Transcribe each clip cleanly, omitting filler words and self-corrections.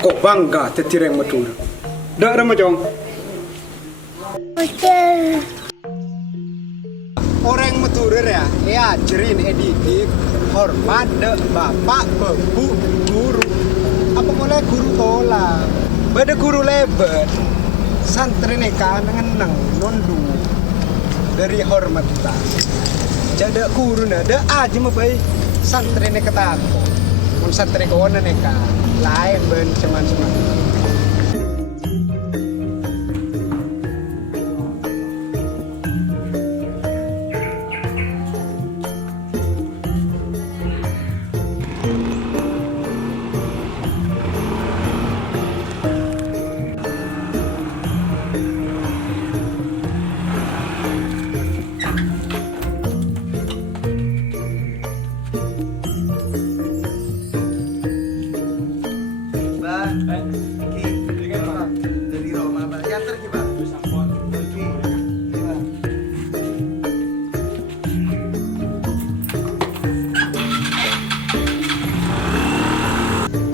kok bangga tetireng Madura. Dak Ramajong. Oke. Orang Madura ya jerin edidik hormat de bapak bebu guru. Apa mulai guru tola. Beda guru lebet. Santri neka ngeneng nondu dari hormat kita. Jadi guru nada aja mabai santri neka tako. Mun santri kawan neka lain ben cuman.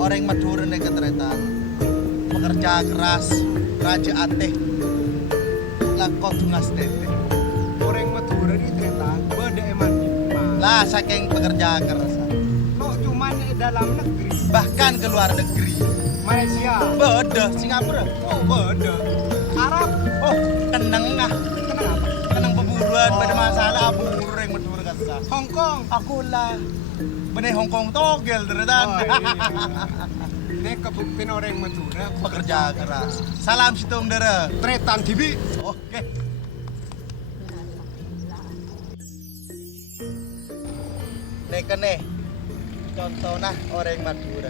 Orang Madura nih ketretan pekerja keras raja ateh lakon tunas tete Orang Madura ini tretan beda eman lah saking pekerja keras no cuman dalam negeri bahkan ke luar negeri Malaysia beda Singapura oh beda Arab oh keneng keneng pemburuan pada masalah buru yang Madura kasa Hong Kong aku lah benih Hong Kong togel tretan ini kebuktiin orang Madura pekerja keras salam situng dere tretan TV oke nih contoh nah orang Madura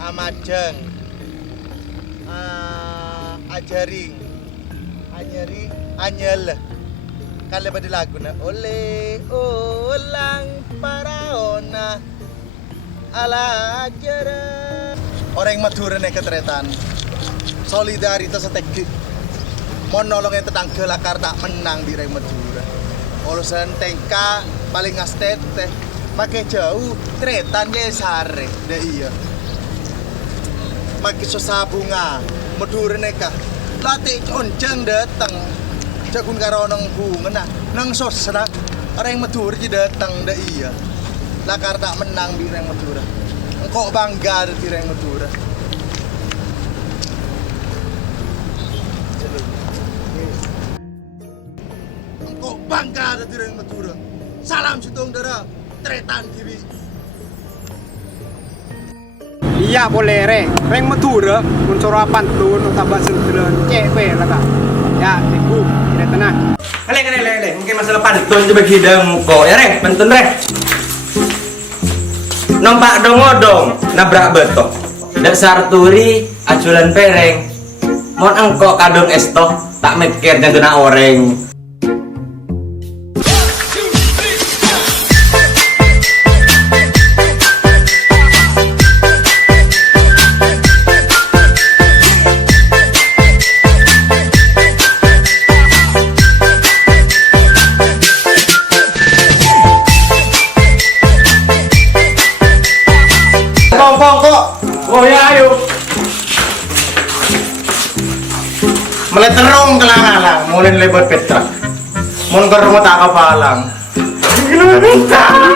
amajeng ajaring anyel kalau pada lagu na oleh ulang paraona ala ajara orang Madura nih ketretan solidaritas setek monolong yang tetangga lakar tak menang di orang Madura urusan tengka paling ngastet teh pakai jauh tretan ya sare deh iya pakai susah bunga Madura neka latih onceng datang jagun karo nang bunga nang sosra orang Madura jadi datang deh iya lakar tak menang di orang Madura engkau bangga di orang Madura engkau bangga di orang Madura salam situng dara tretan TV iya boleh reng Madura unsur pantun tambah sentren cewek lah kak ya ibu tidak tenang Lele, mungkin masalah pantun coba hidang kok ya reh, pantun reh. Nompak dong nabrak betok. Dak sarturi aculan pereng. Mon engkok kadung estok tak mikir jantuna oreng. Oh ya ayo mulai terung kelang-alang mulai lebat petra mun ke rumah tak kapalang gila minta